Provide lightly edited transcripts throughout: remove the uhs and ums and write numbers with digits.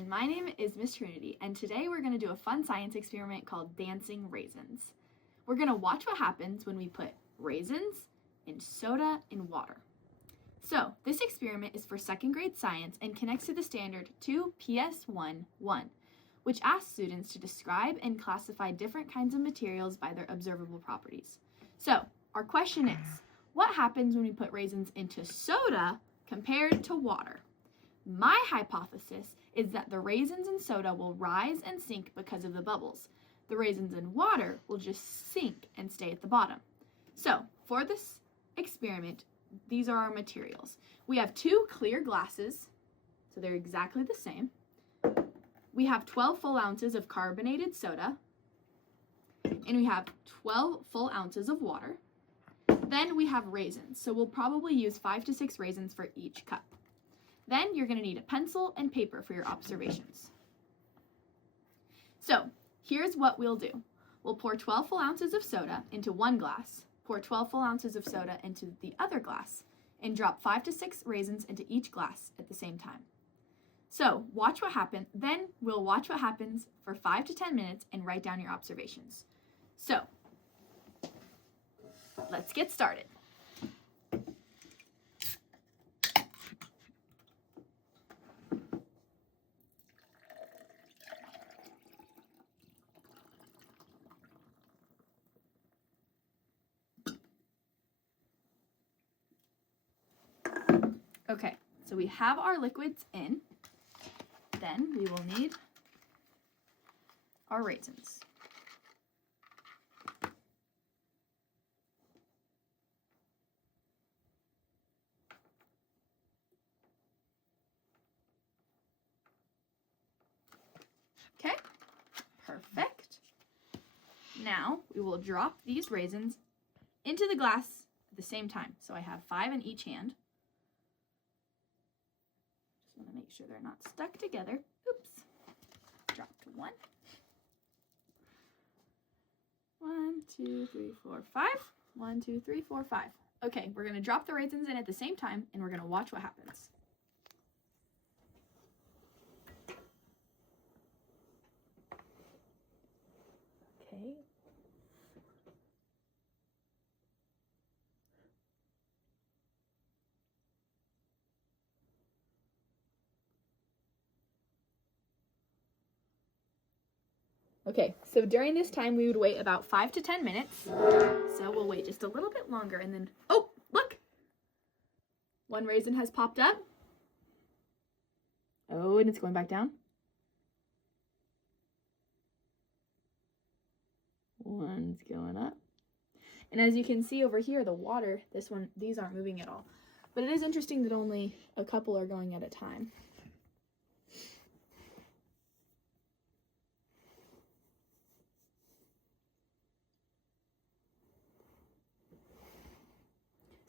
everyone, my name is Miss Trinity, and today we're going to do a fun science experiment called dancing raisins. We're going to watch what happens when we put raisins in soda in water. So, this experiment is for second grade science and connects to the standard 2PS11, which asks students to describe and classify different kinds of materials by their observable properties. So, our question is, what happens when we put raisins into soda compared to water? My hypothesis is that the raisins in soda will rise and sink because of the bubbles. The raisins in water will just sink and stay at the bottom. So, for this experiment, these are our materials. We have 2 clear glasses, so they're exactly the same. We have 12 full ounces of carbonated soda, and we have 12 full ounces of water. Then we have raisins, so we'll probably use 5 to 6 raisins for each cup. Then you're going to need a pencil and paper for your observations. So here's what we'll do. We'll pour 12 full ounces of soda into one glass, pour 12 full ounces of soda into the other glass, and drop 5 to 6 raisins into each glass at the same time. So watch what happens. Then we'll watch what happens for 5 to 10 minutes and write down your observations. So let's get started. Okay, so we have our liquids in. Then we will need our raisins. Okay, perfect. Now we will drop these raisins into the glass at the same time. So I have 5 in each hand. Just want to make sure they're not stuck together. Oops. Dropped 1. 1, 2, 3, 4, 5. 1, 2, 3, 4, 5. Okay, we're going to drop the raisins in at the same time, and we're going to watch what happens. Okay. Okay, so during this time, we would wait about 5 to 10 minutes. So we'll wait just a little bit longer and then, oh, look! 1 raisin has popped up. Oh, and it's going back down. 1's going up. And as you can see over here, the water, these aren't moving at all. But it is interesting that only a couple are going at a time.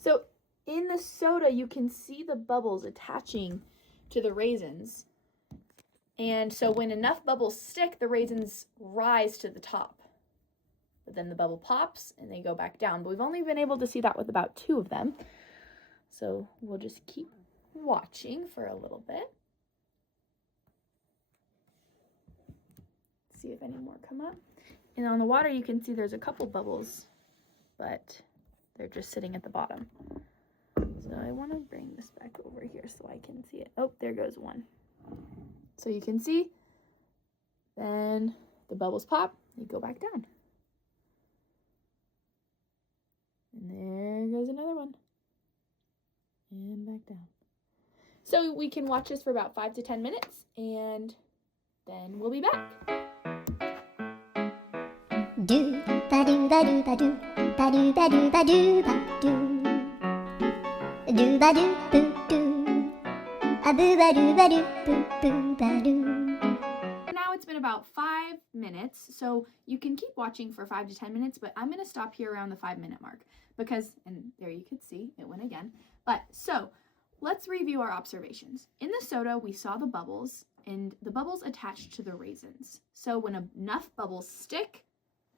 So in the soda, you can see the bubbles attaching to the raisins. And so when enough bubbles stick, the raisins rise to the top. But then the bubble pops and they go back down. But we've only been able to see that with about 2 of them. So we'll just keep watching for a little bit. See if any more come up. And on the water, you can see there's a couple bubbles, but they're just sitting at the bottom. So I want to bring this back over here so I can see it. Oh, there goes 1. So you can see, then the bubbles pop, they go back down. And there goes another one. And back down. So we can watch this for about 5 to 10 minutes, and then we'll be back. Do ba do ba do ba do ba do ba do ba do ba do ba do boo do a boo ba do ba do boo boo ba do. Now it's been about 5 minutes, so you can keep watching for 5 to 10 minutes, but I'm going to stop here around the 5-minute mark because, and there you could see it went again. But so let's review our observations. In the soda, we saw the bubbles, and the bubbles attached to the raisins. So when enough bubbles stick,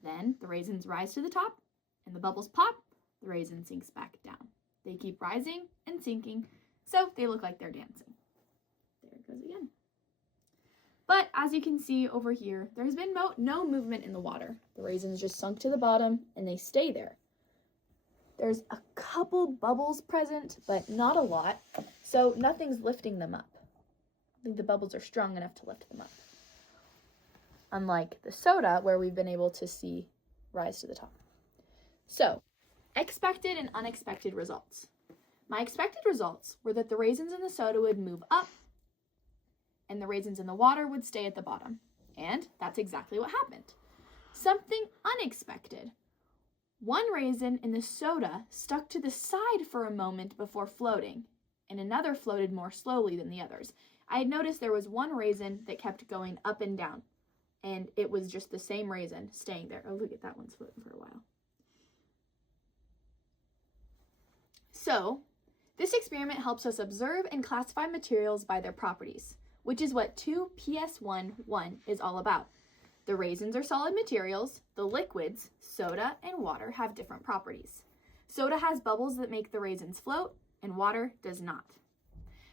then the raisins rise to the top, and the bubbles pop, the raisin sinks back down. They keep rising and sinking, so they look like they're dancing. There it goes again. as you can see over here, there's been no movement in the water. The raisins just sunk to the bottom and they stay there. There's a couple bubbles present, but not a lot, so nothing's lifting them up. I think the bubbles are strong enough to lift them up. Unlike the soda, where we've been able to see rise to the top. So, expected and unexpected results. My expected results were that the raisins in the soda would move up and the raisins in the water would stay at the bottom. And that's exactly what happened. Something unexpected. One raisin in the soda stuck to the side for a moment before floating, and another floated more slowly than the others. I had noticed there was one raisin that kept going up and down, and it was just the same raisin staying there. Oh, look at that one's floating for a while. So, this experiment helps us observe and classify materials by their properties, which is what 2PS1.1 is all about. The raisins are solid materials. The liquids, soda and water, have different properties. Soda has bubbles that make the raisins float, and water does not.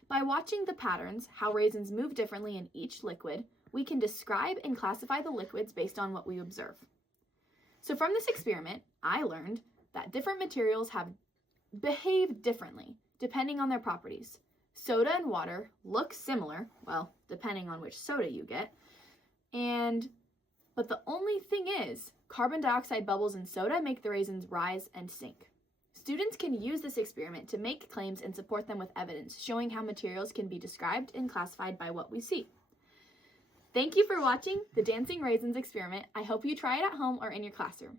By watching the patterns, how raisins move differently in each liquid, we can describe and classify the liquids based on what we observe. So from this experiment, I learned that different materials behave differently depending on their properties. Soda and water look similar, well, depending on which soda you get, but the only thing is, carbon dioxide bubbles in soda make the raisins rise and sink. Students can use this experiment to make claims and support them with evidence, showing how materials can be described and classified by what we see. Thank you for watching the Dancing Raisins experiment. I hope you try it at home or in your classroom.